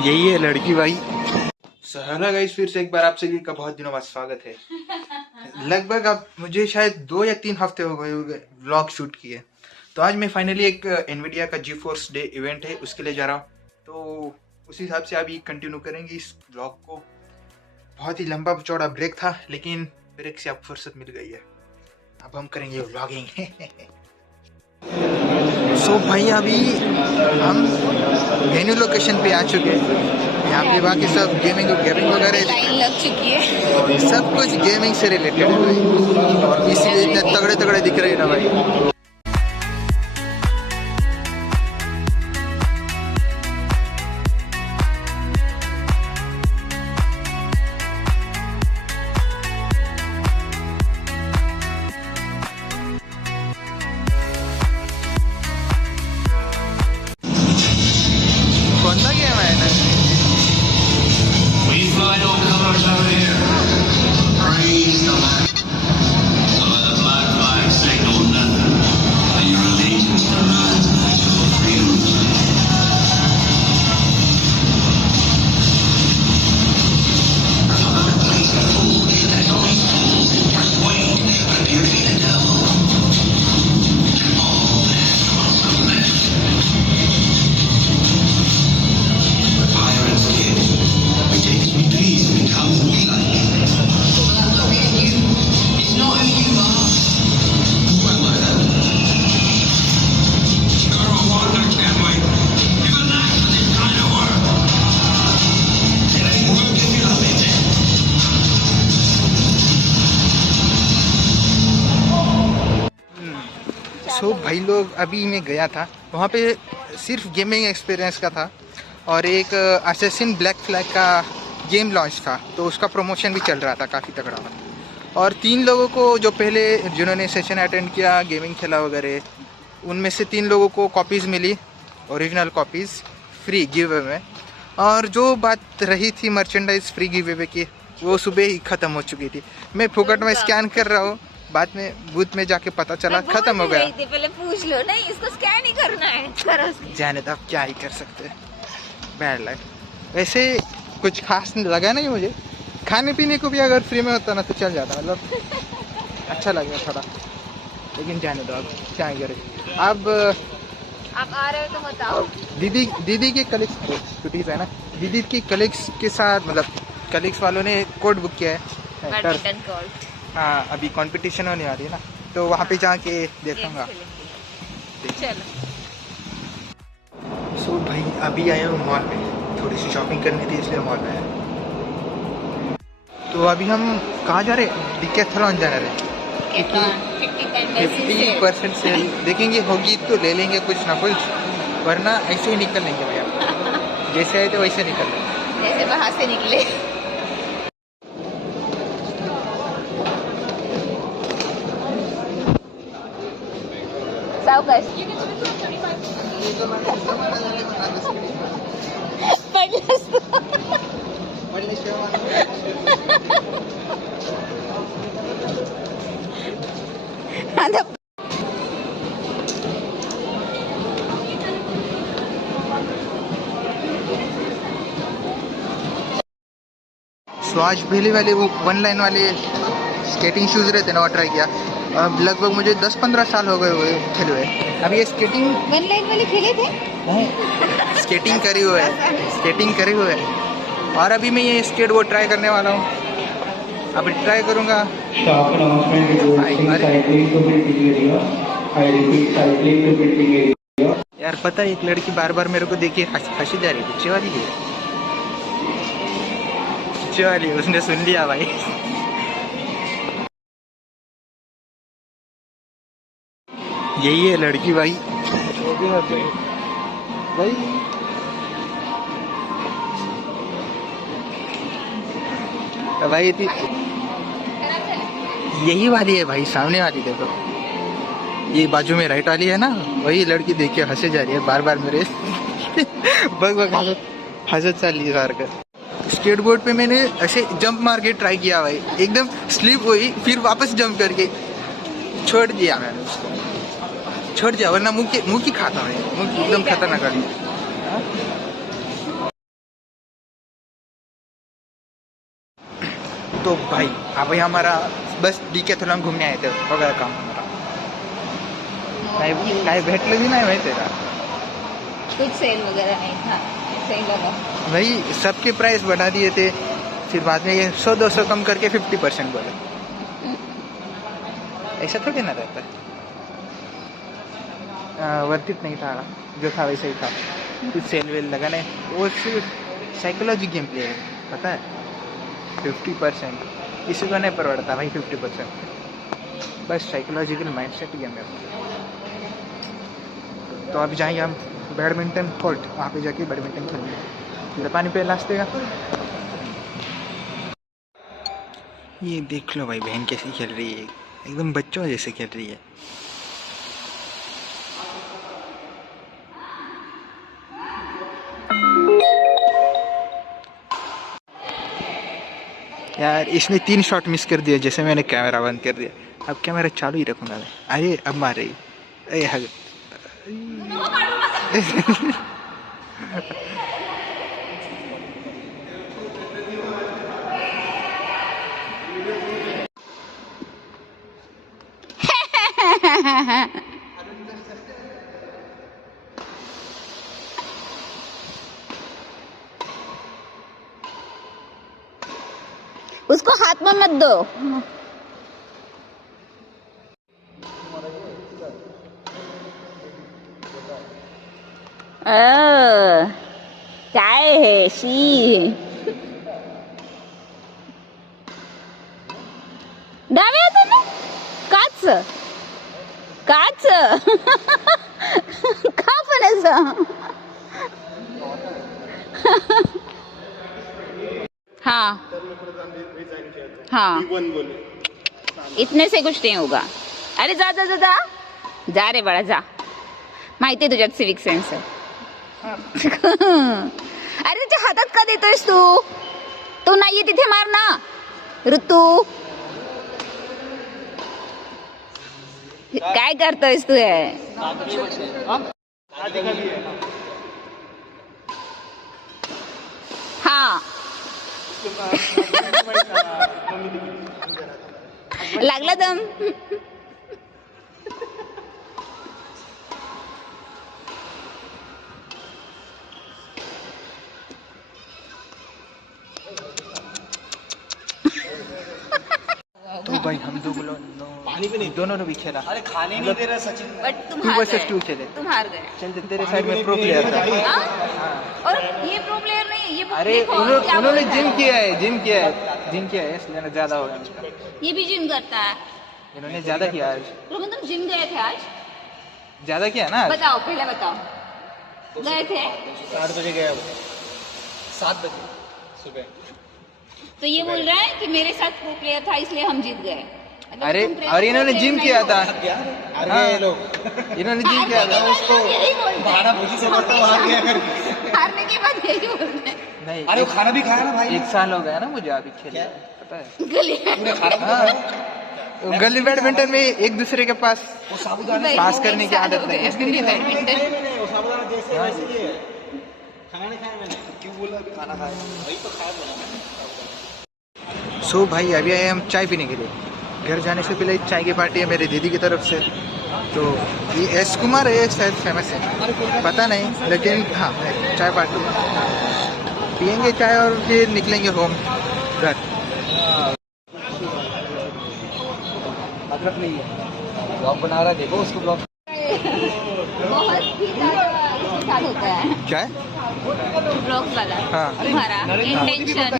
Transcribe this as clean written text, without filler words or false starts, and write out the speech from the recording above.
यही है लड़की भाई। हेलो गाइस, फिर से एक बार आप सभी का बहुत दिनों बाद स्वागत है। लगभग अब मुझे शायद 2 या 3 हफ्ते हो गए व्लॉग शूट किए। तो आज मैं फाइनली एक एनवीडिया का GeForce डे इवेंट है उसके लिए जा रहा हूँ। तो उस हिसाब से अभी कंटिन्यू करेंगे इस व्लॉग को। बहुत ही लंबा चौड़ा ब्रेक था, लेकिन ब्रेक से अब फुर्सत मिल गई है। अब हम करेंगे व्लॉगिंग। सो भाई अभी हम वेन्यू लोकेशन पे आ चुके हैं। यहाँ पे बाकी सब गेमिंग वगैरह लाइन लग चुकी है। सब कुछ गेमिंग से रिलेटेड है भाई, और इसलिए इतने तगड़े तगड़े दिख रहे हैं ना भाई। कौन सा गेम है ना? We fight all colors out here. Praise the Lord. So let the black flag signal nothing. And your allegiance to rise and your freedom. Another place of fools that those fools who persuade appear to be the devil. All this was a myth. The pirates did. We take as we please and become who we like. Look at you. It's not who you are. Who am I then? You're a wonder, Kenway. You've a knack for this kind of work. It ain't work if you love it. सो भाई लोग, अभी मैं गया था वहाँ पे, सिर्फ gaming experience का था और एक असैसिन ब्लैक फ्लैग का गेम लॉन्च था, तो उसका प्रमोशन भी चल रहा था काफ़ी तगड़ा। और 3 लोगों को जो पहले जिन्होंने सेशन अटेंड किया, गेमिंग खेला वगैरह, उनमें से 3 लोगों को कॉपीज़ मिली, original copies free give away में। और जो बात रही थी मर्चेंडाइज फ्री गिव अवे की, वो सुबह ही ख़त्म हो चुकी थी। मैं फोकट में स्कैन कर रहा हूँ, बाद में बूथ में जाके पता चला ख़त्म हो गया। पहले पूछ लो, नहीं इसको स्कैन ही करना है, करो। जाने तो अब क्या ही कर सकते हैं, बैड लाइफ। वैसे कुछ खास लगा नहीं मुझे, खाने पीने को भी अगर फ्री में होता ना तो चल जाता, मतलब अच्छा लगा थोड़ा, लेकिन जाने दो, अब क्या ही करें। अब आप आ रहे हो तो बताओ। दीदी के कलीग्स छुट्टी है ना, दीदी की कलीग्स के साथ, मतलब कलीग्स वालों ने कोड बुक किया है। Badminton court. हाँ, अभी कंपटीशन होने वाली है ना, तो वहाँ पे जाके देखूँगा। चलो। सो भाई अभी आया हूँ मॉल में, थोड़ी सी शॉपिंग करनी थी इसलिए मॉल में आया। तो अभी हम कहाँ जा रहे हैं? डिकैथलॉन जा रहे हैं, क्योंकि 50% सेल देखेंगे, होगी तो ले लेंगे कुछ ना कुछ, वरना ऐसे ही निकल लेंगे भैया। जैसे आए थे वैसे निकल लेंगे, जैसे वहाँ से निकले। सो आज पहले वाले वो 1 लाइन वाले स्केटिंग शूज़ रहते ना, वो ट्राई किया। अब लगभग मुझे 10-15 साल हो गए हुए खेले हुए। अभी ये स्केटिंग 1 लाइन वाले खेले थे, स्केटिंग करे हुए और अभी मैं ये स्केट बोर्ड ट्राई करने वाला हूँ, अभी ट्राई करूँगा। यार पता है, एक लड़की बार बार मेरे को देखी हंसी जा रही, बच्चे वाली है, बच्चे वाली, उसने सुन लिया भाई। यही है लड़की भाई। भाई यही वाली है भाई, सामने वाली देखो, ये बाजू में राइट वाली है ना, वही लड़की देख के हंसे जा रही है बार बार मेरे। बग हंसत चल रही है। स्केट बोर्ड पे मैंने ऐसे जंप मार के ट्राई किया भाई, एकदम स्लिप हुई, फिर वापस जंप करके छोड़ दिया मैंने उसको, छोड़ दिया, वरना मुंह की खाता है, मुंह एकदम खतरनाक है। तो भाई अभी हमारा बस डिकॅथलॉन घूमने आए थे वगैरह काम हमारा काय भेटलं भी नाही माहिती का कुछ सेल वगैरह नहीं था सही लगा भाई सबके प्राइस बढ़ा दिए थे फिर बाद में ये 100-200 कम करके 50% बोले ऐसा थोड़ी ना रहता है वर्थित नहीं था जो था वैसे ही था कुछ सेल वेल लगा नहीं वो सिर्फ साइकोलॉजी गेम प्ले है पता है 50% किसी को नहीं परवड़ता भाई 50% बस साइकोलॉजिकल माइंडसेट गेम है तो अभी जाएंगे हम बैडमिंटन कोर्ट वहाँ पे जाके बैडमिंटन खेलेंगे फिर पानी पे लास्ट देगा ये देख लो भाई बहन कैसी खेल रही है एकदम बच्चों जैसे खेल रही है यार इसने 3 शॉट मिस कर दिया जैसे मैंने कैमरा बंद कर दिया अब कैमरा चालू ही रखूंगा मैं अरे अब मार रही अरे हग उसको हाथ में मत दो काय है शी डावे हाताने काच काच का पण असं हाँ हाँ इतने से कुछ नहीं होगा अरे जा जा जा जा जा रे बड़ा जा माहिती आहे तुझ्यात सिविक सेन्स आहे अरे त्याच्या हातात का देतोयस तू तो नाहीये तिथे मार ना ऋतू काय करतोयस तू हे हाँ लागला दम तो भाई हम पानी पे नहीं दोनों ने भी खेला अरे खाने नहीं दे रहा सचिन बट तुम टू हार वर्सेस टू गए खेले तुम हार गए चल तेरे साइड में प्रो प्लेयर था हाँ? और ये प्रो प्लेयर नहीं ये अरे देखो, क्या उन्होंने बोलता जिम है। किया है जिम किया है इसलिए ज्यादा हो गया उनका ये भी जिम करता है इन्होंने ज्यादा किया आज रोमन तुम जिम गए थे आज ज्यादा किया ना आज? बताओ पहले बताओ गए थे 8 बजे गया 7 बजे सुबह तो ये बोल रहा है कि मेरे साथ प्रो प्लेयर था इसलिए हम जीत गए अगर अरे तुम और इन्होंने जिम किया था अरे ये लोग इन्होंने जिम किया था उसको यही बोलते हैं। 12 बजे से बढ़ता हार गया करके हारने के बाद यही बोलते हैं नहीं अरे वो खाना भी खाया ना भाई 1 साल हो गया ना मुझे अभी खेले पता है गली पूरे खाना भी हाँ। खाया वो गली बैडमिंटन में एक दूसरे के पास वो साबुदाना पास करने की आदत नहीं है बैडमिंटन मैंने वो साबुदाना जैसे वैसे ही है खाना नहीं खाया मैंने क्यों बोला अभी खाना खाया वही तो खाया बोला सो भाई अभी आए हम चाय पीने के लिए घर जाने से पहले चाय की पार्टी है मेरी दीदी की तरफ से तो ये एस कुमार है शायद फेमस है पता नहीं लेकिन हाँ चाय पार्टी पियेंगे चाय और फिर निकलेंगे होम घर अदरक नहीं है ब्लॉग बना रहा है देखो उसको ब्लॉग बहुत ही ज्यादा इसके साथ होता है क्या है ब्लॉग्स वाला हाँ। तुम्हारा इंटेंशन